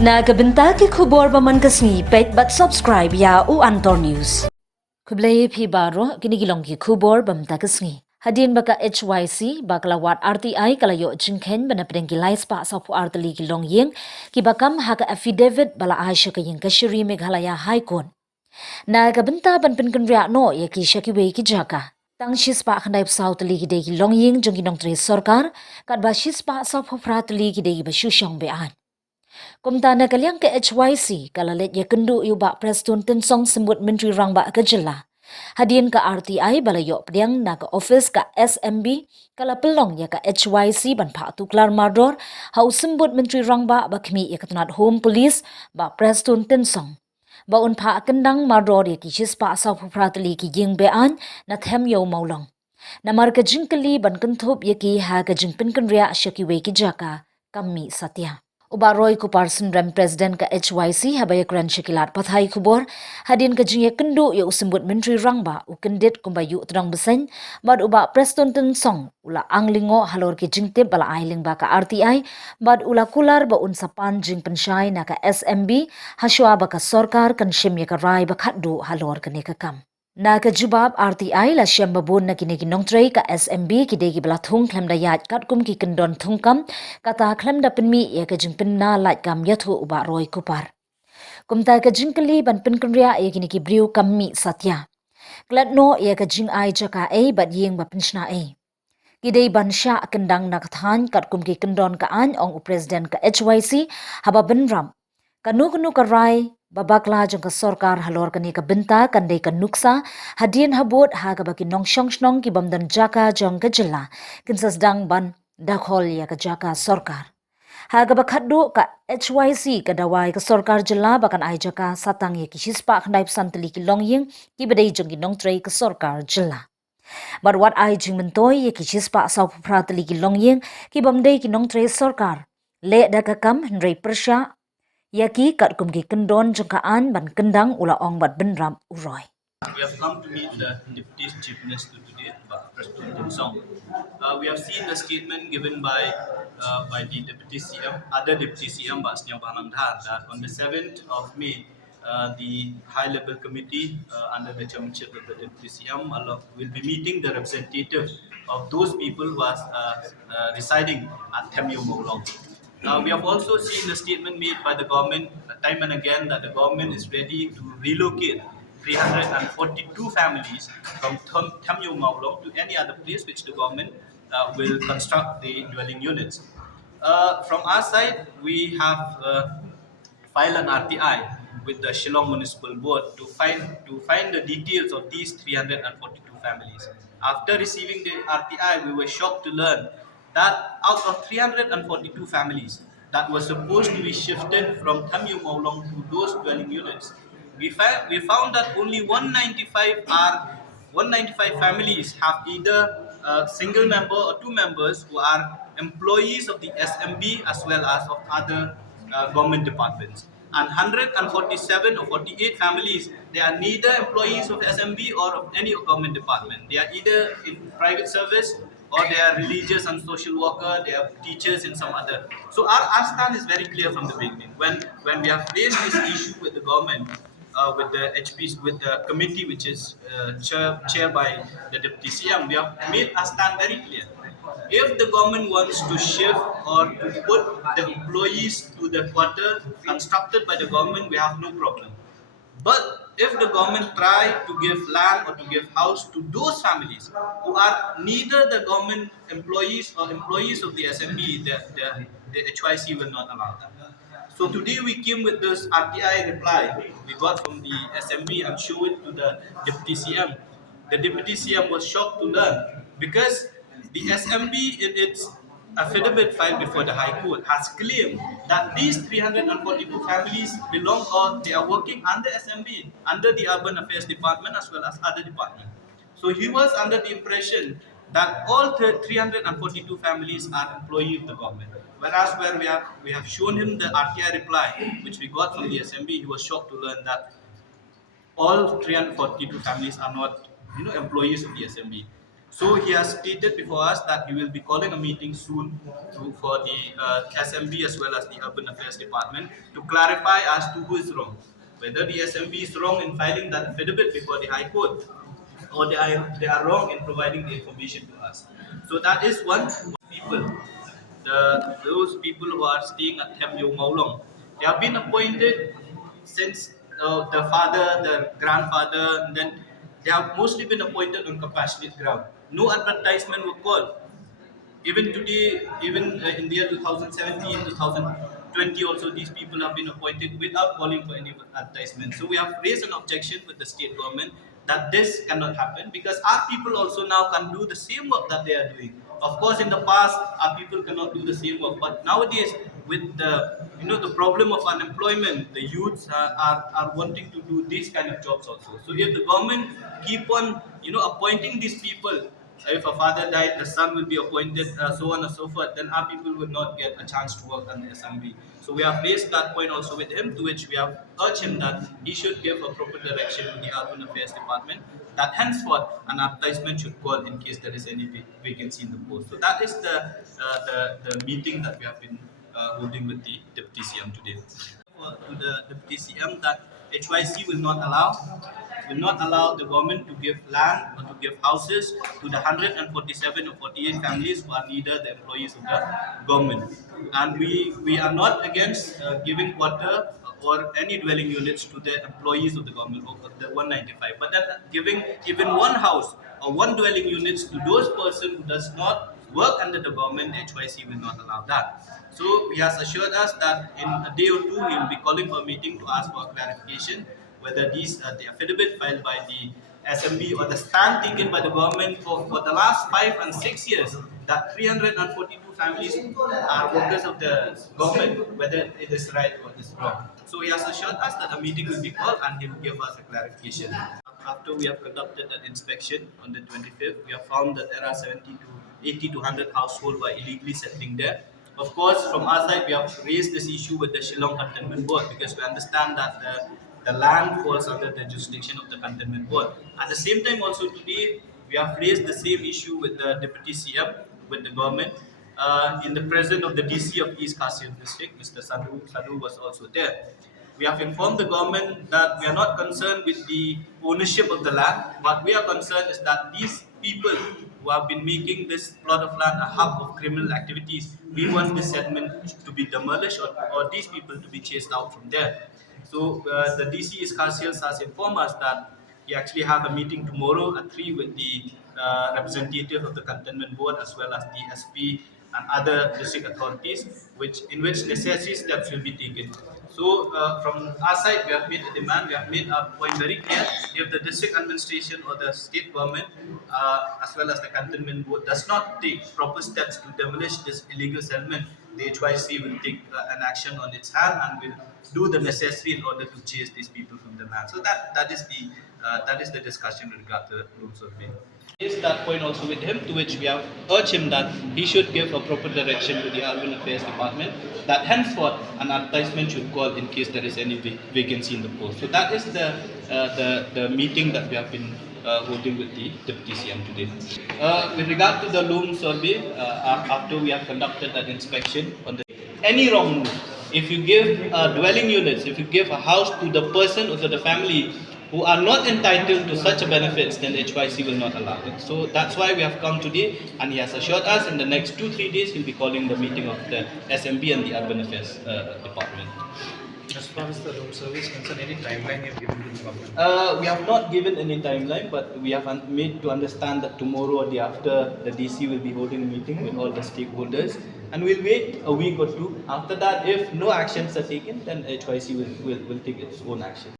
Nagabenta ki khubor baman kasni pet but subscribe ya u Antor News. Kublay phi baro kinigilong ki khubor bamta kasni. Hadien baka HYC baklawat RTI kalayo jingkhen bana prengki laispa sapu artali ki long yeng ki bakam haka affidavit bala aisha ka yeng kashiri Meghalaya High Court. Nagabenta ban penken ria no ya ki shaki wei ki jaka. Tang shispa khandai south li ki de ki long yeng jong ki nong tre sarkar kat ba shispa sapu pratali ki de ki ba shushong beaiñ. Kumta na kalyang ke HYC kalalet ya kendu yu Bah Prestone Tynsong sembut menteri rang ba ke jylla. Hadien ka RTI balayo pediang na ka office ka SMB kala pelong ya ka HYC ban pha tuklar mardor hau sembut menteri rang ba kmi ya katunat home police Bah Prestone Tynsong. Ba un pha kendang mardor ya ki chispa sa pratli ki jing bean na them yo maulong. Namar ka jingkali ban kenthop ya ki ha ka jingpin kenria shaki we ki jaka kammi satya. Ubaroy ko parson rem president ka HYC habaya kran shikilat pathai khubor hadin ka jingya kendu ya usimbut menteri rangba ukendit kumbayu trang besen bad Bah Prestone Tynsong ula lyngngoh halor ki jingtip bala ailing ba ka RTI bad ula kular ba unsapan jing pensyai na ka SMB haswa ba ka sarkar kan shim ya ka rai ba khatdu halor ka ne ka kam. Na ka jubab RTI la siyam babon na kiniginong tray ka SMB kidegi bala thung klem da yat kat kum ki kendon thungkam kata klem da penmi ya ka jing penna lat kam yathu uba roy kupar. Kumta ka jing kali ban pen kenria ya kini ki briu kammi satya. Klat no ya ka jing ai jaka ai bat yeng ba penshna ai. Kidei ban sha kendang na kathan kat kum ki kendon ka an ong president ka HYC haba benram. Kanu ka rai babakla jong ka sarkar halor kani ka benta kandai ka nuksa hadien habot ha ka baki nong shnong ki bamdan jaka jong ka jylla kinsas dang ban dakhol ya ka jaka sarkar ha ka bakhaddo ka HYC ka dawai ka sarkar jylla bakan ai jaka satang ya ki hispa khandai santli ki longying ki bedai jong ki nong tray ka sarkar jylla. But what I jing mentoy ya ki hispa sa pratli ki longying ki bamdai ki nong tray sarkar le da ka kam hendrai persha yaki kat kum ki kendon jengkaan ban kendang ula ong bat benram uroy. We have come to meet the Deputy Chief Minister today, Bah Prestone Tynsong. We have seen the statement given by the Deputy CM, other Deputy CM, Bah that on the 7th of May, the high-level committee under the chairmanship of the Deputy CM will be meeting the representative of those people who are residing at Temyo Molong. We have also seen the statement made by the government time and again that the government is ready to relocate 342 families from Tamyo Maulong to any other place which the government will construct the dwelling units. From our side, we have filed an RTI with the Shillong Municipal Board to find the details of these 342 families. After receiving the RTI, we were shocked to learn that out of 342 families that were supposed to be shifted from Tamyu Maulong to those dwelling units, we found that only 195 families have either a single member or two members who are employees of the SMB as well as of other government departments. And 147 or 48 families, they are neither employees of SMB or of any government department. They are either in private service or they are religious and social worker, they are teachers in some other. So our stand is very clear from the beginning. When we have raised this issue with the government, with the HP, with the committee which is chaired by the Deputy CM, we have made our stand very clear. If the government wants to shift or to put the employees to the quarter constructed by the government, we have no problem. But if the government try to give land or to give house to those families who are neither the government employees or employees of the SMB, the HYC will not allow that. So today we came with this RTI reply we got from the SMB and show it to the Deputy CM. The Deputy CM was shocked to learn because the SMB in its affidavit filed before the High Court has claimed that these 342 families belong or they are working under SMB, under the Urban Affairs Department as well as other departments. So he was under the impression that all 342 families are employees of the government. Whereas where we have shown him the RTI reply, which we got from the SMB, he was shocked to learn that all 342 families are not employees of the SMB. So he has stated before us that he will be calling a meeting soon for the SMB as well as the Urban Affairs Department to clarify as to who is wrong. Whether the SMB is wrong in filing that affidavit before the High Court, or they are wrong in providing the information to us. So that is one people, those people who are staying at Tham Yo Maulong. They have been appointed since the father, the grandfather, and then they have mostly been appointed on compassionate ground. No advertisement were called. Even today, even in the year 2017, 2020 also, these people have been appointed without calling for any advertisement. So we have raised an objection with the state government that this cannot happen, because our people also now can do the same work that they are doing. Of course, in the past, our people cannot do the same work, but nowadays, with the problem of unemployment, the youths are wanting to do these kind of jobs also. So if the government keep on appointing these people, if a father died, the son will be appointed, so on and so forth, then our people will not get a chance to work on the SMB. So we have raised that point also with him, to which we have urged him that he should give a proper direction to the Urban Affairs Department that henceforth an advertisement should call in case there is any vacancy in the post. So that is the meeting that we have been holding with the Deputy CM today. To the Deputy CM that HYC will not allow the government to give land or to give houses to the 147 or 48 families who are neither the employees of the government. And we are not against giving quarter or any dwelling units to the employees of the government, or the 195. But then giving even one house or one dwelling units to those person who does not work under the government, HYC will not allow that. So he has assured us that in a day or two he will be calling for a meeting to ask for clarification whether the affidavit filed by the SMB or the stand taken by the government for the last 5 and 6 years that 342 families are workers of the government, whether it is right or it is wrong. So he has assured us that a meeting will be called and he will give us a clarification. After we have conducted an inspection on the 25th, we have found that there are 70 to 80 to 100 households who are illegally settling there. Of course, from our side, we have raised this issue with the Shillong Cantonment Board, because we understand that the land falls under the jurisdiction of the Cantonment Board. At the same time, also today, we have raised the same issue with the Deputy CM, with the government. In the presence of the DC of East Kasian District, Mr. Sadhu was also there. We have informed the government that we are not concerned with the ownership of the land. What we are concerned is that these people who have been making this plot of land a hub of criminal activities, we want this settlement to be demolished, or these people to be chased out from there. So the DC Iskasias has informed us that he actually have a meeting tomorrow at 3 with the representative of the Cantonment Board as well as the SP and other district authorities, in which necessary steps will be taken. So from our side, we have made a demand, we have made our point very clear. If the district administration or the state government as well as the Cantonment Board does not take proper steps to demolish this illegal settlement, the HYC will take an action on its hand and will do the necessary in order to chase these people from the land. So that is the discussion with regard to the rules of being. Raised that point also with him, to which we have urged him that he should give a proper direction to the Urban Affairs Department that henceforth an advertisement should call in case there is any vacancy in the post. So that is the meeting that we have been holding with the Deputy CM today. With regard to the loom survey, after we have conducted that inspection on any wrong move, if you give dwelling units, if you give a house to the person or to the family who are not entitled to such a benefits, then HYC will not allow it. So that's why we have come today, and he has assured us in the next 2-3 days he'll be calling the meeting of the SMB and the Urban Affairs Department. As far as the room service concerned, any timeline you have given to the government? We have not given any timeline, but we have made to understand that tomorrow or the after, the DC will be holding a meeting with all the stakeholders, and we'll wait a week or two. After that, if no actions are taken, then HYC will take its own action.